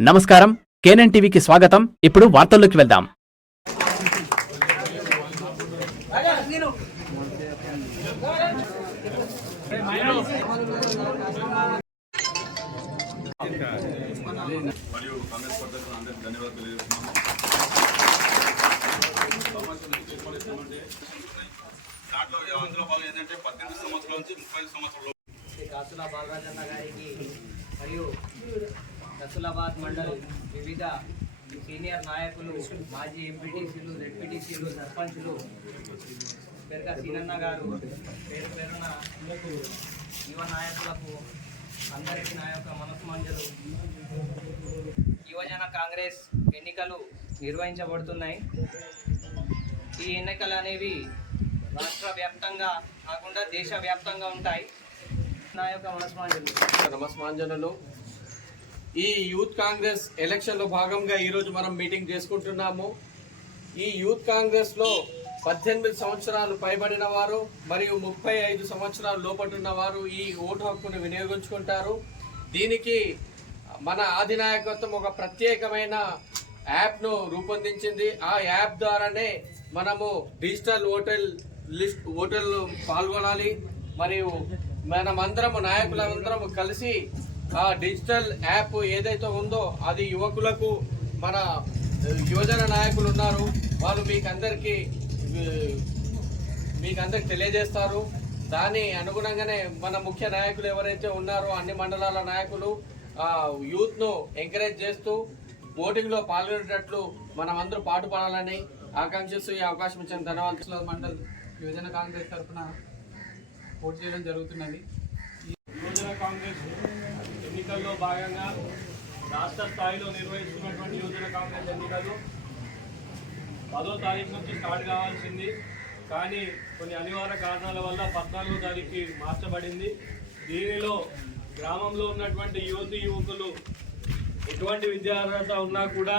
నమస్కారం. కేనన్ టీవీకి స్వాగతం. ఇప్పుడు వార్తల్లోకి వెళ్దాం. దాంట్లో అందులో భాగం ఏంటంటే పద్దెనిమిది సంవత్సరాల నుంచి ముప్పై సంవత్సరాలు శ్రీ కాసుల బాలరాజన్న గారికి మరియు రసులాబాద్ మండలం వివిధ సీనియర్ నాయకులు మాజీ ఎంపీటీసీలు జెడ్పీటీసీలు సర్పంచులు పెరగ సీనన్న గారు పేరు పేరున యువ నాయకులకు అందరికీ నా యొక్క మనసుమంజలు యువజన కాంగ్రెస్ ఎన్నికలు నిర్వహించబడుతున్నాయి. ఈ ఎన్నికలు అనేవి రాష్ట్ర వ్యాప్తంగా కాకుండా దేశవ్యాప్తంగా ఉంటాయి. నా యొక్క మనస్మాంజలు మనస్మాంజనలు ఈ యూత్ కాంగ్రెస్ ఎలక్షన్లో భాగంగా ఈరోజు మనం మీటింగ్ చేసుకుంటున్నాము. ఈ యూత్ కాంగ్రెస్లో పద్దెనిమిది సంవత్సరాలు పైబడిన వారు మరియు ముప్పై ఐదు సంవత్సరాలు లోపటున్న వారు ఈ ఓటు హక్కును వినియోగించుకుంటారు. దీనికి మన అధినాయకత్వం ఒక ప్రత్యేకమైన యాప్ను రూపొందించింది. ఆ యాప్ ద్వారానే మనము డిజిటల్ ఓటర్ లిస్ట్ ఓటర్లు పాల్గొనాలి. మరియు మనమందరము నాయకులందరము కలిసి డిజిటల్ యాప్ ఏదైతే ఉందో అది యువకులకు మన యువజన నాయకులు ఉన్నారు. వాళ్ళు మీకు అందరికీ మీకు అందరికి తెలియజేస్తారు. దాని అనుగుణంగానే మన ముఖ్య నాయకులు ఎవరైతే ఉన్నారో అన్ని మండలాల నాయకులు ఆ ఎంకరేజ్ చేస్తూ ఓటింగ్ పాల్గొనేటట్లు మనం అందరూ పాటుపడాలని ఆకాంక్షిస్తూ ఈ అవకాశం ఇచ్చిన ధన్యవాదాలు. మండల్ యువజన కాంగ్రెస్ తరఫున పోటీ చేయడం జరుగుతున్నది. యువజన కాంగ్రెస్ ఎన్నికల్లో భాగంగా రాష్ట్ర స్థాయిలో నిర్వహిస్తున్నటువంటి యువజన కాంగ్రెస్ ఎన్నికలు పదో తారీఖు నుంచి స్టార్ట్ కావాల్సింది. కానీ కొన్ని అనివార్య కారణాల వల్ల పద్నాలుగో తారీఖుకి మార్చబడింది. దీనిలో గ్రామంలో ఉన్నటువంటి యువతి యువకులు ఎటువంటి విద్యార్హత ఉన్నా కూడా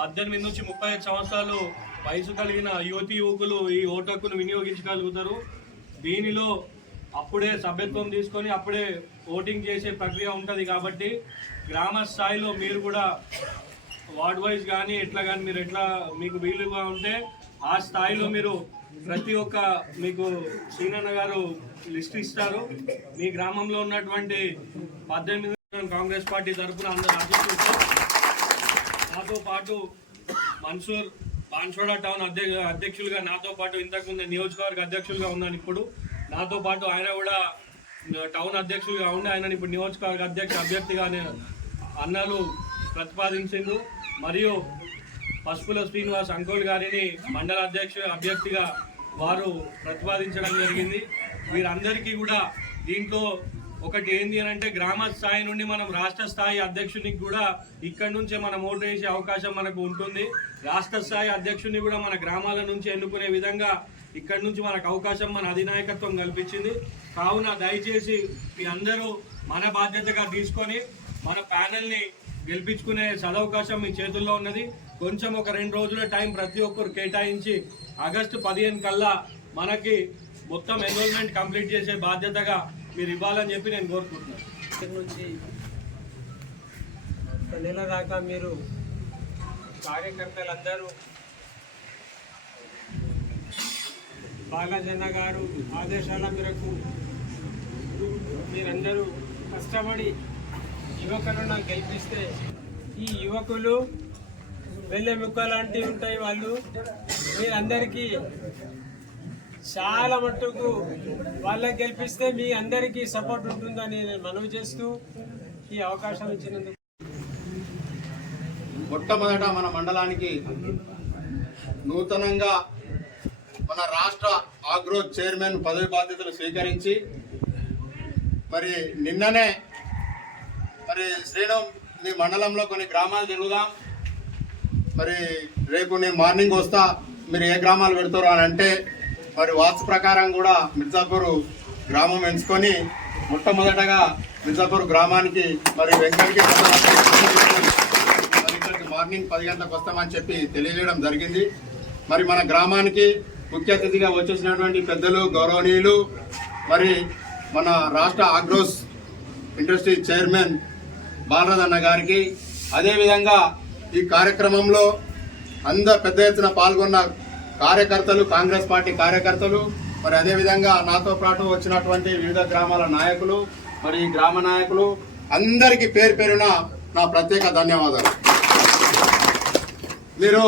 పద్దెనిమిది నుంచి ముప్పై ఐదు సంవత్సరాలు వయసు కలిగిన యువతి యువకులు ఈ ఓటు హక్కును వినియోగించగలుగుతారు. దీనిలో అప్పుడే సభ్యత్వం తీసుకొని అప్పుడే ఓటింగ్ చేసే ప్రక్రియ ఉంటుంది కాబట్టి గ్రామ స్థాయిలో మీరు కూడా వార్డ్ వైజ్ కానీ ఎట్లా కానీ మీరు ఎట్లా మీకు వీలుగా ఉంటే ఆ స్థాయిలో మీరు ప్రతి ఒక్క మీకు సీనన్న గారు లిస్ట్ ఇస్తారు. మీ గ్రామంలో ఉన్నటువంటి పద్దెనిమిది కాంగ్రెస్ పార్టీ తరఫున అందరూ అధ్యక్షులతో నాతో పాటు మన్సూర్ బాన్సోడా టౌన్ అధ్యక్ష అధ్యక్షులుగా నాతో పాటు ఇంతకుముందు నియోజకవర్గ అధ్యక్షులుగా ఉన్నాను ఇప్పుడు. నాతో పాటు ఆయన కూడా టౌన్ అధ్యక్షుడిగా ఉండి ఆయన ఇప్పుడు నియోజకవర్గ అధ్యక్ష అభ్యర్థిగా అన్నలు ప్రతిపాదించిండు. మరియు పసుపుల శ్రీనివాస్ అంకోల్ గారిని మండల అధ్యక్ష అభ్యర్థిగా వారు ప్రతిపాదించడం జరిగింది. వీరందరికీ కూడా దీంట్లో ఒకటి ఏంది అని అంటే గ్రామ స్థాయి నుండి మనం రాష్ట్ర స్థాయి అధ్యక్షునికి కూడా ఇక్కడి నుంచే మనం ఓటు వేసే అవకాశం మనకు ఉంటుంది. రాష్ట్ర స్థాయి అధ్యక్షుని కూడా మన గ్రామాల నుంచి ఎన్నుకునే విధంగా ఇక్కడి నుంచి మనకు అవకాశం మన అధినాయకత్వం కల్పించింది. కావున దయచేసి మీ అందరూ మన బాధ్యతగా తీసుకొని మన ప్యానల్ని గెలిపించుకునే సదవకాశం మీ చేతుల్లో ఉన్నది. కొంచెం ఒక రెండు రోజుల టైం ప్రతి ఒక్కరు కేటాయించి ఆగస్టు పదిహేను కల్లా మనకి మొత్తం ఎన్రోల్మెంట్ కంప్లీట్ చేసే బాధ్యతగా మీరు ఇవ్వాలని చెప్పి నేను కోరుకుంటున్నాను. ఇక్కడ నుంచి నెల దాకా మీరు కార్యకర్తలందరూ బాలజన్న గారు ఆదేశాల మేరకు మీరందరూ కష్టపడి యువకులను గెలిపిస్తే ఈ యువకులు వెళ్ళే ముక్క లాంటివి ఉంటాయి వాళ్ళు. మీరందరికీ చాలా మట్టుకు వాళ్ళకి గెలిపిస్తే మీ అందరికీ సపోర్ట్ ఉంటుందని నేను మనవి చేస్తూ ఈ అవకాశం ఇచ్చినందుకు మొట్టమొదట మన మండలానికి నూతనంగా మన రాష్ట్ర ఆగ్రో చైర్మన్ పదవి బాధ్యతలు స్వీకరించి మరి నిన్ననే మరి శ్రీను మీ మండలంలో కొన్ని గ్రామాలు తిరుగుదాం. మరి రేపు నేను మార్నింగ్ వస్తా మీరు ఏ గ్రామాలు పెడతారు అని అంటే మరి వాస్తు ప్రకారం కూడా మిర్జాపూర్ గ్రామం ఎంచుకొని మొట్టమొదటగా మిర్జాపూర్ గ్రామానికి మరి వెంకటకి మరి ఇక్కడికి మార్నింగ్ పది గంటలకు వస్తామని చెప్పి తెలియజేయడం జరిగింది. మరి మన గ్రామానికి ముఖ్య అతిథిగా వచ్చేసినటువంటి పెద్దలు గౌరవనీయులు మరి మన రాష్ట్ర ఆగ్రోస్ ఇండస్ట్రీ చైర్మన్ బాలరాజన్న గారికి అదేవిధంగా ఈ కార్యక్రమంలో అందరు పెద్ద ఎత్తున పాల్గొన్న కార్యకర్తలు కాంగ్రెస్ పార్టీ కార్యకర్తలు మరి అదేవిధంగా నాతో పాటు వచ్చినటువంటి వివిధ గ్రామాల నాయకులు మరి గ్రామ నాయకులు అందరికీ పేరు పేరున నా ప్రత్యేక ధన్యవాదాలు. మీరు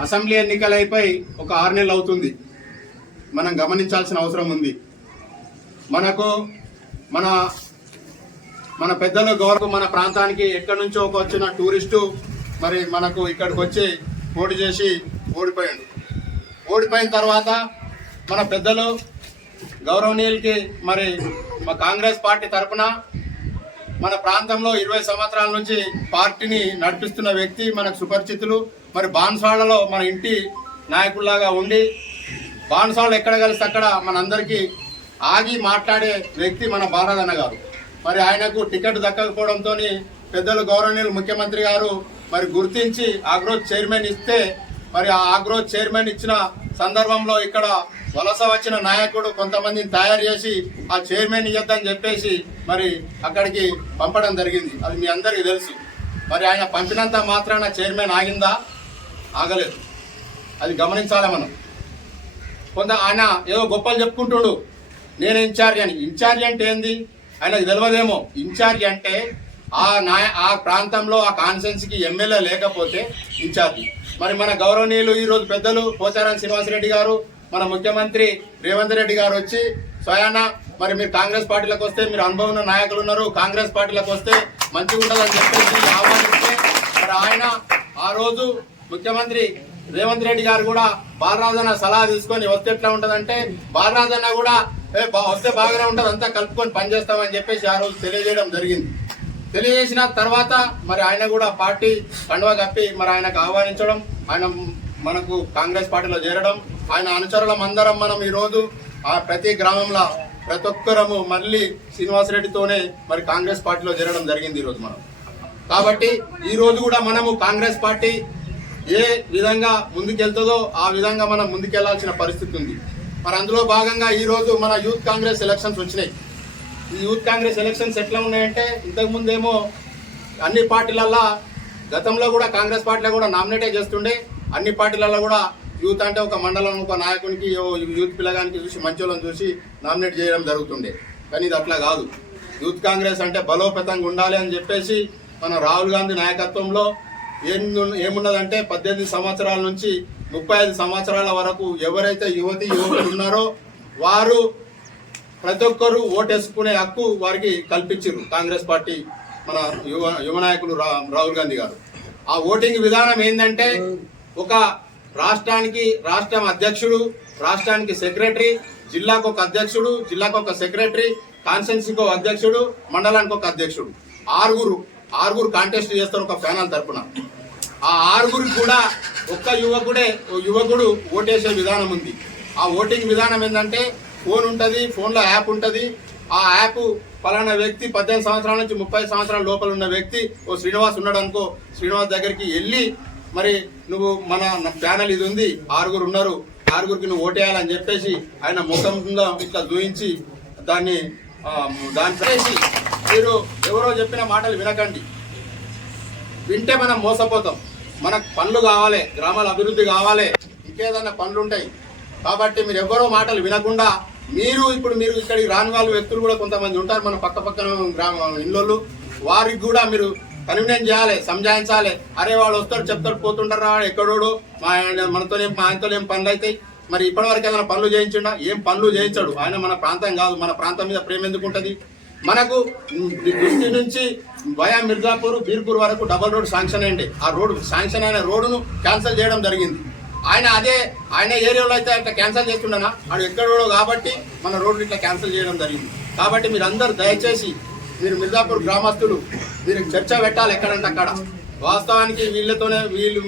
అసెంబ్లీ ఎన్నికలైపోయి ఒక ఆరు నెలలు అవుతుంది. మనం గమనించాల్సిన అవసరం ఉంది. మనకు మన మన పెద్దలు గౌరవ మన ప్రాంతానికి ఎక్కడి నుంచో ఒక వచ్చిన టూరిస్టు మరి మనకు ఇక్కడికి వచ్చి పోటీ చేసి ఓడిపోయాడు. ఓడిపోయిన తర్వాత మన పెద్దలు గౌరవనీయులకి మరి మా కాంగ్రెస్ పార్టీ తరఫున మన ప్రాంతంలో ఇరవై సంవత్సరాల నుంచి పార్టీని నడిపిస్తున్న వ్యక్తి మనకు సుపరిచితులు. మరి బాన్సాళ్ళలో మన ఇంటి నాయకుల్లాగా ఉండి బాన్సాళ్ళు ఎక్కడ కలిసి అక్కడ మనందరికీ ఆగి మాట్లాడే వ్యక్తి మన బాలరాజన్న గారు. మరి ఆయనకు టికెట్ దక్కకపోవడంతో పెద్దలు గౌరవనీయులు ముఖ్యమంత్రి గారు మరి గుర్తించి ఆగ్రోత్ చైర్మన్ ఇస్తే మరి ఆ ఆగ్రోత్ చైర్మన్ ఇచ్చిన సందర్భంలో ఇక్కడ వలస వచ్చిన నాయకుడు కొంతమందిని తయారు చేసి ఆ చైర్మన్ ఇద్దని చెప్పేసి మరి అక్కడికి పంపడం జరిగింది. అది మీ అందరికీ తెలుసు. మరి ఆయన పంపినంత మాత్రాన చైర్మన్ ఆగిందా? ఆగలేదు. అది గమనించాలి మనం. కొంత ఆయన ఏదో గొప్పలు చెప్పుకుంటుడు. నేను ఇన్ఛార్జ్ అని. ఇన్ఛార్జ్ అంటే ఏంది? ఆయనకు తెలియదేమో. ఇన్ఛార్జ్ అంటే ఆ నాయ ఆ ప్రాంతంలో ఆ కాన్సెన్స్కి ఎమ్మెల్యే లేకపోతే ఇన్ఛార్జి మరి మన గౌరవనీయులు ఈరోజు పెద్దలు పోచారం శ్రీనివాసరెడ్డి గారు మన ముఖ్యమంత్రి రేవంత్ రెడ్డి గారు వచ్చి స్వయాన మరి మీరు కాంగ్రెస్ పార్టీలకు వస్తే మీరు అనుభవం ఉన్న నాయకులు ఉన్నారు కాంగ్రెస్ పార్టీలకు వస్తే మంచిగా ఉంటుందని చెప్పేసి ఆహ్వానిస్తే మరి ఆయన ఆ రోజు ముఖ్యమంత్రి రేవంత్ రెడ్డి గారు కూడా బాలరాజన్న సలహా తీసుకొని వస్తే ఎట్లా ఉంటుందంటే బాలరాజన్న కూడా వస్తే బాగానే ఉంటుంది అంతా కలుపుకొని పనిచేస్తామని చెప్పేసి ఆ రోజు తెలియజేయడం జరిగింది. తెలియజేసిన తర్వాత మరి ఆయన కూడా పార్టీ కండువా కప్పి మరి ఆయనకు ఆహ్వానించడం ఆయన మనకు కాంగ్రెస్ పార్టీలో చేరడం ఆయన అనుచరులం అందరం మనం ఈ రోజు ఆ ప్రతి గ్రామంలో ప్రతి ఒక్కరము మళ్ళీ శ్రీనివాసరెడ్డితోనే మరి కాంగ్రెస్ పార్టీలో చేరడం జరిగింది ఈరోజు మనం. కాబట్టి ఈ రోజు కూడా మనము కాంగ్రెస్ పార్టీ ఏ విధంగా ముందుకెళ్తుందో ఆ విధంగా మనం ముందుకెళ్ళాల్సిన పరిస్థితి ఉంది. మరి అందులో భాగంగా ఈరోజు మన యూత్ కాంగ్రెస్ ఎలక్షన్స్ వచ్చినాయి. ఈ యూత్ కాంగ్రెస్ ఎలక్షన్స్ ఎట్లా ఉన్నాయంటే ఇంతకుముందేమో అన్ని పార్టీలల్లో గతంలో కూడా కాంగ్రెస్ పార్టీలో కూడా నామినేటే చేస్తుండే. అన్ని పార్టీలలో కూడా యూత్ అంటే ఒక మండలం ఒక నాయకునికి యూత్ పిల్లగానికి చూసి మంచోళ్ళని చూసి నామినేట్ చేయడం జరుగుతుండే. కానీ ఇది అట్లా కాదు. యూత్ కాంగ్రెస్ అంటే బలోపేతంగా ఉండాలి అని చెప్పేసి మన రాహుల్ గాంధీ నాయకత్వంలో ఏం ఏమున్నదంటే పద్దెనిమిది సంవత్సరాల నుంచి ముప్పై ఐదు సంవత్సరాల వరకు ఎవరైతే యువతి యువకులు ఉన్నారో వారు ప్రతి ఒక్కరు ఓటేసుకునే హక్కు వారికి కల్పించారు కాంగ్రెస్ పార్టీ మన యువ యువ నాయకులు రా- రాహుల్ గాంధీ గారు. ఆ ఓటింగ్ విధానం ఏంటంటే ఒక రాష్ట్రానికి రాష్ట్రం అధ్యక్షుడు రాష్ట్రానికి సెక్రటరీ జిల్లాకు ఒక అధ్యక్షుడు జిల్లాకు ఒక సెక్రటరీ కాన్స్టెన్సీకి ఒక అధ్యక్షుడు మండలానికి ఒక అధ్యక్షుడు. ఆరుగురు ఆరుగురు కాంటెస్ట్ చేస్తారు ఒక ప్యానల్ తరపున. ఆ ఆరుగురు కూడా ఒక్క యువకుడే ఓ యువకుడు ఓటేసే విధానం ఉంది. ఆ ఓటింగ్ విధానం ఏంటంటే ఫోన్ ఉంటుంది ఫోన్లో యాప్ ఉంటుంది. ఆ యాప్ పలానా వ్యక్తి పద్దెనిమిది సంవత్సరాల నుంచి ముప్పై సంవత్సరాల లోపల ఉన్న వ్యక్తి ఓ శ్రీనివాస్ ఉన్నాడు అనుకో శ్రీనివాస్ దగ్గరికి వెళ్ళి మరి నువ్వు మన ప్యానల్ ఇది ఉంది ఆరుగురు ఉన్నారు ఆరుగురికి నువ్వు ఓటేయాలని చెప్పేసి ఆయన ముఖంగా ఇట్లా చూయించి దాన్ని దాన్ని చేసి మీరు ఎవరో చెప్పిన మాటలు వినకండి. వింటే మనం మోసపోతాం. మనకు పనులు కావాలి గ్రామాల అభివృద్ధి కావాలి ఇంకేదన్నా పనులు ఉంటాయి కాబట్టి మీరు ఎవరో మాటలు వినకుండా మీరు ఇప్పుడు మీరు ఇక్కడికి రాని వాళ్ళ వ్యక్తులు కూడా కొంతమంది ఉంటారు. మన పక్క పక్కన గ్రామ ఇళ్ళు వారికి కూడా మీరు కన్వీనియం చేయాలి సంజాయించాలి. అరే వాడు వస్తాడు చెప్తాడు పోతుంటారా వాడు ఎక్కడోడు. మా ఆయన మనతో ఏం మా ఆయనతో ఏం పనులు అవుతాయి మరి ఇప్పటివరకు ఏదైనా పనులు చేయించిండా? ఏం పనులు చేయించాడు? ఆయన మన ప్రాంతం కాదు మన ప్రాంతం మీద ప్రేమ ఎందుకు ఉంటుంది? మనకు దృష్టి నుంచి వయా మిర్జాపూర్ బీర్పూర్ వరకు డబల్ రోడ్ శాంక్షన్ అయింది. ఆ రోడ్ శాంక్షన్ అయిన రోడ్డును క్యాన్సిల్ చేయడం జరిగింది. ఆయన అదే ఆయన ఏరియాలో అయితే ఇట్లా క్యాన్సిల్ చేస్తుండనా? ఆడు ఎక్కడో కాబట్టి మన రోడ్డు ఇట్లా క్యాన్సిల్ చేయడం జరిగింది. కాబట్టి మీరు అందరు దయచేసి మీరు మిర్జాపూర్ గ్రామస్తులు మీరు చర్చ పెట్టాలి ఎక్కడంటే అక్కడ. వాస్తవానికి వీళ్ళతోనే వీళ్ళు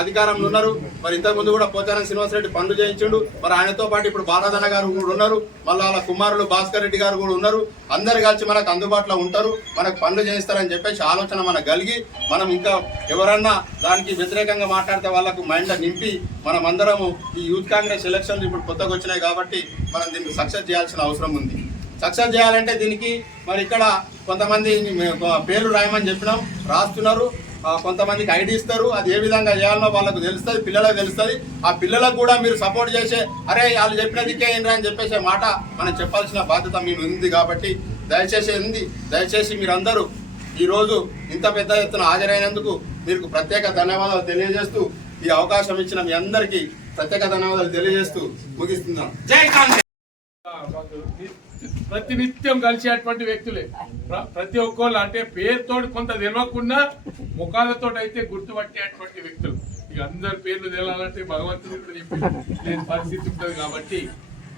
అధికారంలో ఉన్నారు. మరి ఇంతకు ముందు కూడా పోచారం శ్రీనివాసరెడ్డి పనులు చేయించిండు. మరి ఆయనతో పాటు ఇప్పుడు బాలాదన్న గారు కూడా ఉన్నారు. మళ్ళీ వాళ్ళ కుమారులు భాస్కర్ రెడ్డి గారు కూడా ఉన్నారు. అందరు కలిసి మనకు అందుబాటులో ఉంటారు. మనకు పనులు చేయిస్తారని చెప్పేసి ఆలోచన మనకు కలిగి మనం ఇంకా ఎవరన్నా దానికి వ్యతిరేకంగా మాట్లాడితే వాళ్ళకు మైండ్ నింపి మనం అందరము ఈ యూత్ కాంగ్రెస్ ఎలక్షన్లు ఇప్పుడు కొత్తగా వచ్చినాయి కాబట్టి మనం దీన్ని సక్సెస్ చేయాల్సిన అవసరం ఉంది. సక్సెస్ చేయాలంటే దీనికి మరి ఇక్కడ కొంతమంది పేర్లు రాయమని చెప్పినాం రాస్తున్నారు. కొంతమందికి ఐడి ఇస్తారు. అది ఏ విధంగా చేయాలో వాళ్ళకు తెలుస్తుంది పిల్లలకు తెలుస్తుంది. ఆ పిల్లలకు కూడా మీరు సపోర్ట్ చేసే అరే వాళ్ళు చెప్పినది ఏంద్రా అని చెప్పేసే మాట మనం చెప్పాల్సిన బాధ్యత మీకు ఉంది కాబట్టి దయచేసి ఉంది. దయచేసి మీరందరూ ఈరోజు ఇంత పెద్ద ఎత్తున హాజరైనందుకు మీకు ప్రత్యేక ధన్యవాదాలు తెలియజేస్తూ ఈ అవకాశం ఇచ్చిన మీ అందరికీ ప్రత్యేక ధన్యవాదాలు తెలియజేస్తూ ముగిస్తున్నాను. జై కాంగ్రెస్! ప్రతినిత్యం కలిసేటువంటి వ్యక్తులే. ప్రతి ఒక్కళ్ళు అంటే పేరుతో కొంత తెలియకుండా ముఖాలతో అయితే గుర్తుపట్టేటువంటి వ్యక్తులు. ఇక అందరి పేర్లు తెలాలంటే భగవంతుడు కూడా చెప్పి నేను పరిస్థితి ఉంటుంది కాబట్టి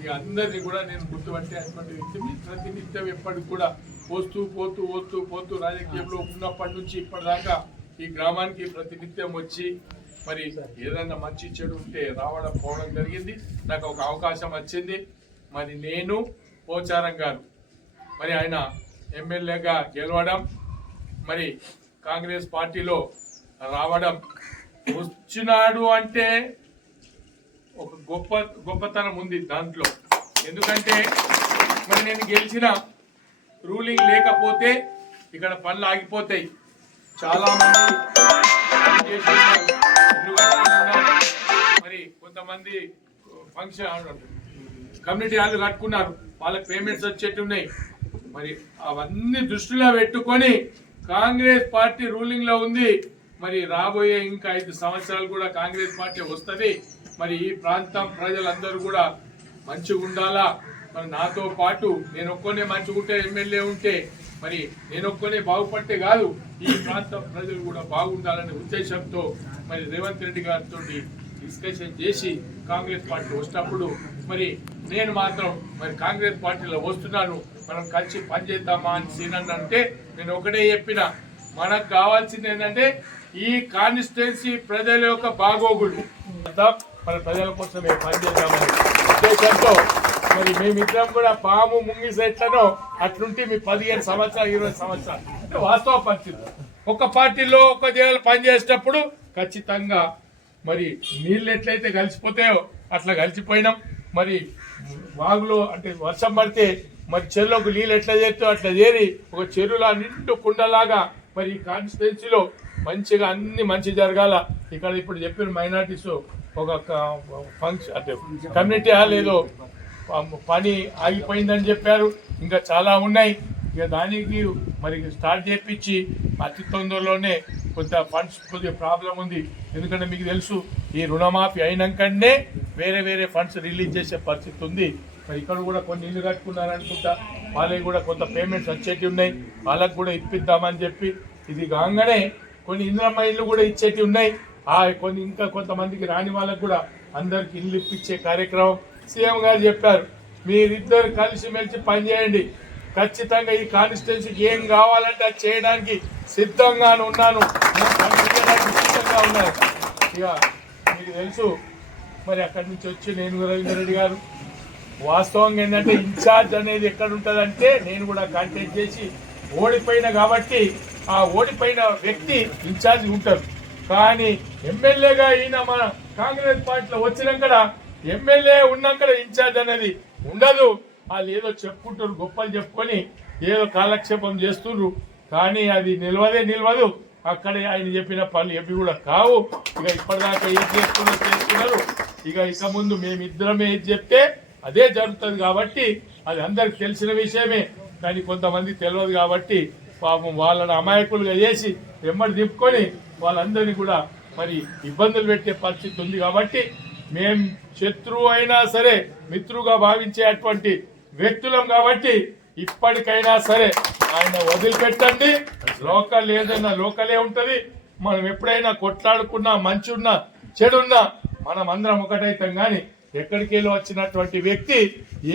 ఇక అందరినీ కూడా నేను గుర్తుపట్టేటువంటి వ్యక్తిని ప్రతినిత్యం ఎప్పటికి కూడా పోస్తూ పోతూ వస్తూ పోతూ రాజకీయంలో ఉన్నప్పటి నుంచి ఇప్పటిదాకా ఈ గ్రామానికి ప్రతినిత్యం వచ్చి మరి ఏదైనా మంచి చెడు ఉంటే రావడం పోవడం జరిగింది. నాకు ఒక అవకాశం వచ్చింది. మరి నేను పోచారం గారు. మరి ఆయన ఎమ్మెల్యేగా గెలవడం మరి కాంగ్రెస్ పార్టీలో రావడం వచ్చినాడు అంటే ఒక గొప్ప గొప్పతనం ఉంది దాంట్లో. ఎందుకంటే మరి నేను గెలిచిన రూలింగ్ లేకపోతే ఇక్కడ పనులు ఆగిపోతాయి. చాలామంది మరి కొంతమంది ఫంక్షన్ కమ్యూనిటీ హాల్ కట్టుకున్నారు. వాళ్ళకి పేమెంట్స్ వచ్చేట్టు ఉన్నాయి మరి అవన్నీ దృష్టిలో పెట్టుకొని కాంగ్రెస్ పార్టీ రూలింగ్లో ఉంది. మరి రాబోయే ఇంకా ఐదు సంవత్సరాలు కూడా కాంగ్రెస్ పార్టీ వస్తుంది. మరి ఈ ప్రాంతం ప్రజలందరూ కూడా మంచిగా ఉండాలా? మరి నాతో పాటు నేను ఒక్కనే మంచిగుంటే ఎమ్మెల్యే ఉంటే మరి నేను ఒక్కనే బాగుపడితే కాదు ఈ ప్రాంతం ప్రజలు కూడా బాగుండాలనే ఉద్దేశంతో మరి రేవంత్ రెడ్డి గారితో డిస్కషన్ చేసి కాంగ్రెస్ పార్టీ వచ్చినప్పుడు మరి నేను మాత్రం మరి కాంగ్రెస్ పార్టీలో వస్తున్నాను మనం కలిసి పనిచేద్దామా అని సీనన్ అంటే నేను ఒకటే చెప్పిన. మనకు కావాల్సింది ఏంటంటే ఈ కాన్స్టిట్యున్సీ ప్రజల యొక్క బాగోగులు. మన ప్రజల కోసమే పనిచేద్దామని ఉద్దేశంతో మరి మేమిద్దరం కూడా పాము ముంగిసేట్లనో అట్లుంటే మీ పదిహేను సంవత్సరాలు ఇరవై సంవత్సరాలు. అంటే వాస్తవ పరిస్థితి. ఒక పార్టీలో ఒక దేవాలు పనిచేసేటప్పుడు ఖచ్చితంగా మరి నీళ్ళు ఎట్లయితే కలిసిపోతాయో అట్లా కలిసిపోయినాం. మరి వాగులో అంటే వర్షం పడితే మరి చెరువులోకి నీళ్ళు ఎట్లా చేస్తే అట్లా చేరి ఒక చెరువులా నిండు కుండలాగా మరి ఈ కాన్స్టిట్యున్సీలో మంచిగా అన్ని మంచి జరగాల. ఇక్కడ ఇప్పుడు చెప్పిన మైనార్టీస్ ఒక ఫంక్షన్ అంటే కమ్యూనిటీ హాల్ ఏదో పని ఆగిపోయిందని చెప్పారు. ఇంకా చాలా ఉన్నాయి. ఇక దానికి మరి స్టార్ట్ చేయించి అతి తొందరలోనే కొంత ఫండ్స్ కొద్దిగా ప్రాబ్లం ఉంది. ఎందుకంటే మీకు తెలుసు ఈ రుణమాఫీ అయినాకనే వేరే వేరే ఫండ్స్ రిలీజ్ చేసే పరిస్థితి ఉంది. మరి ఇక్కడ కూడా కొన్ని ఇల్లు కట్టుకున్నారు అనుకుంటా వాళ్ళకి కూడా కొంత పేమెంట్స్ వచ్చేటివి ఉన్నాయి. వాళ్ళకు కూడా ఇప్పిద్దామని చెప్పి ఇది కాగానే కొన్ని ఇంద్రమ్మ ఇల్లు కూడా ఇచ్చేటివి ఉన్నాయి. ఆ కొన్ని ఇంకా కొంతమందికి రాని వాళ్ళకు కూడా అందరికి ఇల్లు ఇప్పించే కార్యక్రమం. సీఎం గారు చెప్పారు మీరిద్దరు కలిసి మెలిసి పనిచేయండి ఖచ్చితంగా ఈ కాన్స్టిట్యున్సీకి ఏం కావాలంటే అది చేయడానికి సిద్ధంగా ఉన్నాను. సిద్ధంగా ఉన్నాను. ఇక మీకు తెలుసు మరి అక్కడి నుంచి వచ్చి నేను రవీంద్ర రెడ్డి గారు. వాస్తవంగా ఏంటంటే ఇన్ఛార్జ్ అనేది ఎక్కడ ఉంటుందంటే నేను కూడా కాంటాక్ట్ చేసి ఓడిపోయిన కాబట్టి ఆ ఓడిపోయిన వ్యక్తి ఇన్ఛార్జ్ ఉంటారు. కానీ ఎమ్మెల్యేగా ఈయన మన కాంగ్రెస్ పార్టీలో వచ్చినాక ఎమ్మెల్యే ఉన్నాక ఇన్ఛార్జ్ అనేది ఉండదు. వాళ్ళు ఏదో చెప్పుకుంటారు గొప్పలు చెప్పుకొని ఏదో కాలక్షేపం చేస్తున్నారు. కానీ అది నిలవదే నిలవదు. అక్కడ ఆయన చెప్పిన పనులు ఎవి కూడా కావు. ఇక ఇప్పటిదాకా ఏం చేస్తున్నారు చేస్తున్నారు ఇక ఇక ముందు మేమిద్దరమే ఏది చెప్తే అదే జరుగుతుంది కాబట్టి అది అందరికి తెలిసిన విషయమే. కానీ కొంతమంది తెలియదు కాబట్టి పాపం వాళ్ళని అమాయకులుగా చేసి వెంబడి దింపుకొని వాళ్ళందరినీ కూడా మరి ఇబ్బందులు పెట్టే పరిస్థితి ఉంది కాబట్టి మేం శత్రువు అయినా సరే మిత్రుగా భావించేటువంటి వ్యక్తులం కాబట్టి ఇప్పటికైనా సరే ఆయన వదిలిపెట్టండి. లోకల్ ఏదైనా లోకలే ఉంటది. మనం ఎప్పుడైనా కొట్లాడుకున్నా మంచి ఉన్నా చెడున్నా మనం అందరం ఒకటైతాం కానీ ఎక్కడికి వెళ్ళి వచ్చినటువంటి వ్యక్తి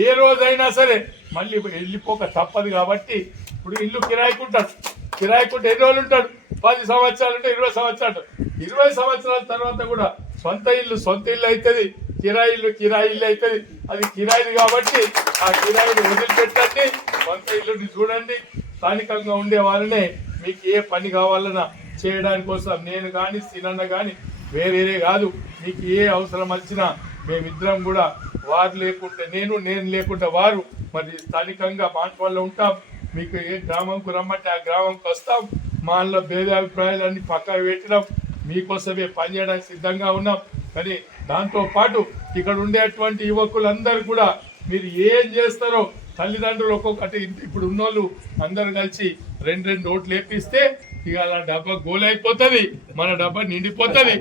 ఏ రోజైనా సరే మళ్ళీ వెళ్ళిపోక తప్పదు కాబట్టి ఇప్పుడు ఇల్లు కిరాయికుంటాడు. కిరాయికుంటే ఎన్ని రోజులు ఉంటాడు పది సంవత్సరాలు ఉంటే ఇరవై సంవత్సరాలు. ఇరవై సంవత్సరాల తర్వాత కూడా సొంత ఇల్లు సొంత ఇల్లు అవుతుంది కిరాయి ఇల్లు కిరాయి ఇల్లు అవుతుంది అది కిరాయిది కాబట్టి ఆ కిరాయిని వదిలిపెట్టండి. సొంత ఇల్లుని చూడండి. స్థానికంగా ఉండే వాళ్ళనే మీకు ఏ పని కావాలన్నా చేయడానికి కోసం నేను కానీ సినన్న కానీ వేరేరే కాదు. మీకు ఏ అవసరం వచ్చినా మేమిద్దరం కూడా వారు లేకుంటే నేను నేను లేకుంటే వారు మరి స్థానికంగా మాట్లాడలో ఉంటాం. మీకు ఏ గ్రామంకు రమ్మంటే ఆ గ్రామంకి వస్తాం. మా అందులో భేదాభిప్రాయాలన్నీ పక్కా పెట్టినాం. మీకోసమే పనిచేయడానికి సిద్ధంగా ఉన్నాం. కానీ దాంతో పాటు ఇక్కడ ఉండేటువంటి యువకులందరూ కూడా మీరు ఏం చేస్తారో తల్లిదండ్రులు ఒక్కొక్కటి ఇప్పుడు ఉన్నోళ్ళు అందరు కలిసి రెండు రెండు ఓట్లు వేపిస్తే ఇక అలా డబ్బా గోల్ అయిపోతుంది మన డబ్బా నిండిపోతుంది.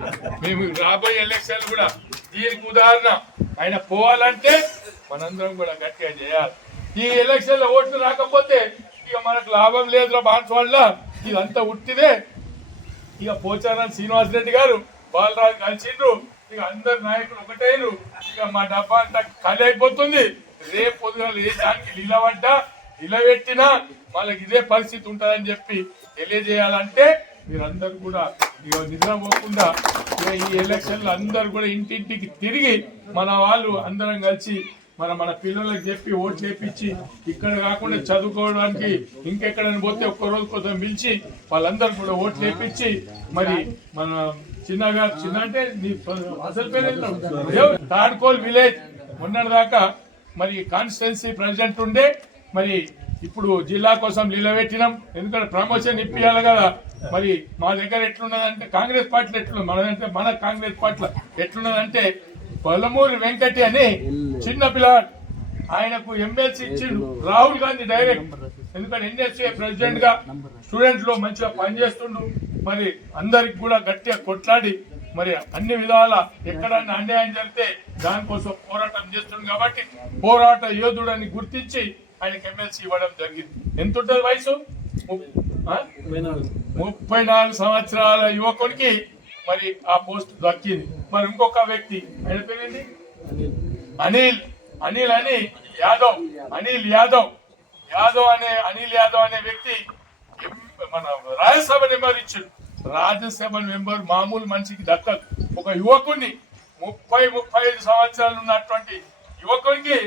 మేము రాబోయే ఎలక్షన్ కూడా దీనికి ఉదాహరణ. ఆయన పోవాలంటే మనందరం కూడా గట్టిగా చేయాలి. ఈ ఎలక్షన్ల ఓట్లు రాకపోతే ఇక మనకు లాభం లేదురా బాన్స్ వాళ్ళ ఇదంతా ఉట్టిదే. ఇక పోచారం శ్రీనివాస్ రెడ్డి గారు బాలరాజు కలిసిండ్రు. ఇక అందరు నాయకులు ఒకటైరు. ఇక మా డబ్బా అంతా ఖాళీ అయిపోతుంది. రేపు పొద్దున ఏ దానికి నిలబెట్టినా వాళ్ళకి ఇదే పరిస్థితి ఉంటుందని చెప్పి తెలియజేయాలంటే మీరందరూ కూడా ఇక నిద్రపోకుండా ఇక ఈ ఎలక్షన్లు అందరు కూడా ఇంటింటికి తిరిగి మన వాళ్ళు అందరం కలిసి మన మన పిల్లలకు చెప్పి ఓట్లు వేపించి ఇక్కడ కాకుండా చదువుకోవడానికి ఇంకెక్కడైనా పోతే ఒక్క రోజు కోసం పిలిచి వాళ్ళందరూ కూడా ఓట్లు వేపించి మరి మన చిన్నగా చిన్న అంటే నీ అసలు పేరు తాడ్కోల్ విలేజ్. మొన్నటిదాకా మరి కాన్స్టిట్యున్సీ ప్రెసిడెంట్ ఉండే మరి ఇప్పుడు జిల్లా కోసం నిలబెట్టినాం. ఎందుకంటే ప్రమోషన్ ఇప్పియాలి కదా. మరి మా దగ్గర ఎట్లున్నదంటే కాంగ్రెస్ పార్టీలో ఎట్లున్నది? మనదంటే మన కాంగ్రెస్ పార్టీలో ఎట్లున్నదంటే పొలమూరి వెంకటి అని చిన్న పిల్లవాడు ఆయనకు ఎమ్మెల్సీ ఇచ్చిండు. రాహుల్ గాంధీ డైరెక్ట్. ఎందుకంటే ఎన్ఎస్ఏ ప్రెసిడెంట్గా స్టూడెంట్లో మంచిగా పనిచేస్తుండు. మరి అందరికి కూడా గట్టిగా కొట్లాడి మరి అన్ని విధాల ఎక్కడన్నా అన్యాయం జరిగితే దానికోసం పోరాటం చేస్తుంది కాబట్టి పోరాట యోధుడని గుర్తించి ఆయనకి ఎమ్మెల్సీ ఇవ్వడం జరిగింది. ఎంత ఉంటుంది వయసు? ముప్పై నాలుగు సంవత్సరాల యువకునికి మరి ఆ పోస్ట్ దక్కింది. మరి ఇంకొక వ్యక్తి ఆయన పేరేంటి? అనిల్. అనిల్ అని యాదవ్. అనిల్ యాదవ్. యాదవ్ అనే అనిల్ యాదవ్ అనే వ్యక్తి మన రాజ్యసభ నెంబర్ ఇచ్చాడు. రాజ్యసభ మెంబర్ మామూలు మనిషికి దక్కదు. ఒక యువకుని ముప్పై ముప్పై ఐదు సంవత్సరాలు ఉన్నటువంటి యువకునికి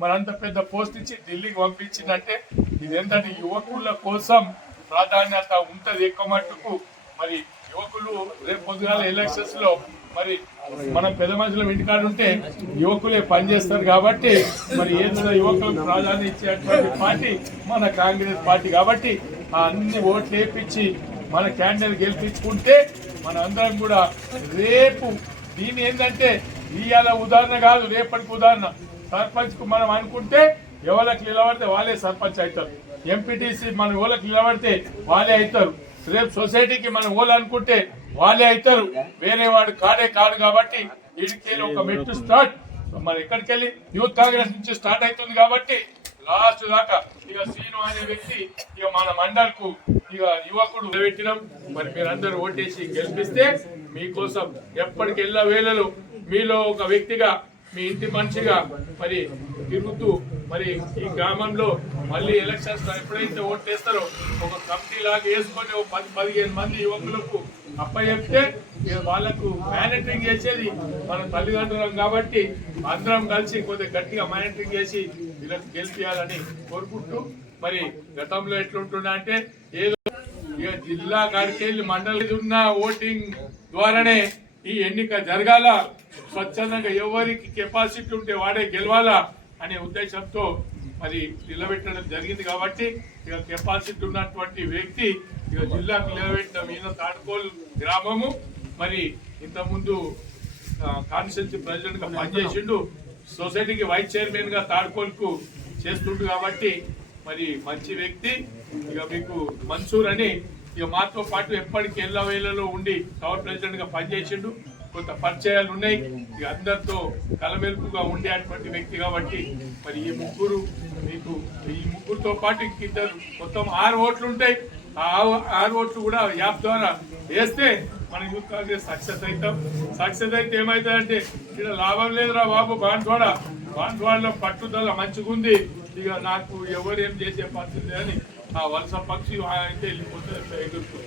మరి అంత పెద్ద పోస్ట్ ఇచ్చి ఢిల్లీకి పంపించిందంటే ఇది ఏంటంటే యువకుల కోసం ప్రాధాన్యత ఉంటుంది ఎక్కువ మట్టుకు. మరి యువకులు రేపు పొద్దుగాల ఎలక్షన్స్లో మరి మనం పెద్ద మనుషుల ఇంటికాడ ఉంటే యువకులే పనిచేస్తారు కాబట్టి మరి ఏదైనా యువకులకు ప్రాధాన్యత ఇచ్చేటువంటి పార్టీ మన కాంగ్రెస్ పార్టీ కాబట్టి ఆ అన్ని ఓట్లు వేపించి మన క్యాండిడేట్ గెలిపించుకుంటే మన అందరం కూడా రేపు దీని ఏంటంటే ఇవాళ ఉదాహరణ కాదు రేపటికి ఉదాహరణ. సర్పంచ్కు మనం అనుకుంటే ఎవరికి నిలబడితే వాళ్ళే సర్పంచ్ అవుతారు. ఎంపీటీసీ మన ఓళ్ళకి నిలబడితే వాళ్ళే అవుతారు. రేపు సొసైటీకి మనం ఓళ్ళు అనుకుంటే వాళ్ళే అవుతారు. వేరే వాడు కాడే కాదు కాబట్టి ఇడికి ఒక మెట్టు స్టార్ట్. మరి ఎక్కడికి వెళ్ళి యూత్ కాంగ్రెస్ నుంచి స్టార్ట్ అవుతుంది కాబట్టి లాస్ట్ దాకా ఇక శ్రీను అనే వ్యక్తి ఇక మన మండల్కు ఇక యువకుడు పెట్టినాం మరి మీరందరూ ఓటేసి గెలిపిస్తే మీకోసం ఎప్పటికి ఎల్ల వేళలు మీలో ఒక వ్యక్తిగా మీ ఇంటి మనిషిగా మరి తిరుగుతూ మరి ఈ గ్రామంలో మళ్ళీ ఎలక్షన్స్లో ఎప్పుడైతే ఓట్ వేస్తారో ఒక కమిటీ లాగా వేసుకొని ఒక పది పదిహేను మంది యువకులకు అప్పచెప్తే ఇక వాళ్ళకు మేనేటరింగ్ చేసేది మన తల్లిదండ్రులం కాబట్టి అందరం కలిసి కొద్దిగా గట్టిగా మేనేటరింగ్ చేసి వీళ్ళకి గెలిపించాలని కోరుకుంటూ మరి గతంలో ఎట్లుంటున్నా అంటే ఏదో ఇక జిల్లా కాడికెళ్ళి మండలి ఉన్న ఓటింగ్ ద్వారానే ఈ ఎన్నిక జరగాల స్వచ్ఛందంగా ఎవరికి కెపాసిటీ ఉంటే వాడే గెలవాలా అనే ఉద్దేశంతో మరి నిలబెట్టడం జరిగింది కాబట్టి ఇక కెపాసిటీ ఉన్నటువంటి వ్యక్తి ఇక జిల్లాకు నిలబెట్టిన మీద తాడుకోలు గ్రామము. మరి ఇంతకుముందు కాన్స్టిట్యూన్సీ ప్రెసిడెంట్గా పనిచేసిండు. సొసైటీకి వైస్ చైర్మన్గా తాడుకోలుకు చేస్తుండు కాబట్టి మరి మంచి వ్యక్తి. ఇక మీకు మన్సూర్ అని ఇక మాతో పాటు ఎప్పటికీ ఎల్ల వేలలో ఉండి టవర్ ప్రెసిడెంట్గా పనిచేసిండు. కొంత పరిచయాలు ఉన్నాయి. ఇక అందరితో కలమెలుపుగా ఉండేటువంటి వ్యక్తి కాబట్టి మరి ఈ ముగ్గురు మీకు ఈ ముగ్గురుతో పాటు ఇంకిద్దరు మొత్తం ఆరు ఓట్లు ఉంటాయి. ఆ ఆరు- ఆరు ఓట్లు కూడా యాప్ ద్వారా వేస్తే మన యూత్ కాంగ్రెస్ సక్సెస్ అవుతాం. సక్సెస్ అయితే ఏమవుతుందంటే ఇక్కడ లాభం లేదురా బాబు బాన్స్వాడ బాన్స్వాడలో పట్టుదల మంచిగుంది. ఇక నాకు ఎవరు ఏం చేసే పరిస్థితి అని ఆ వలస పక్షి అయితే వెళ్ళిపోతే ఎగురుతూ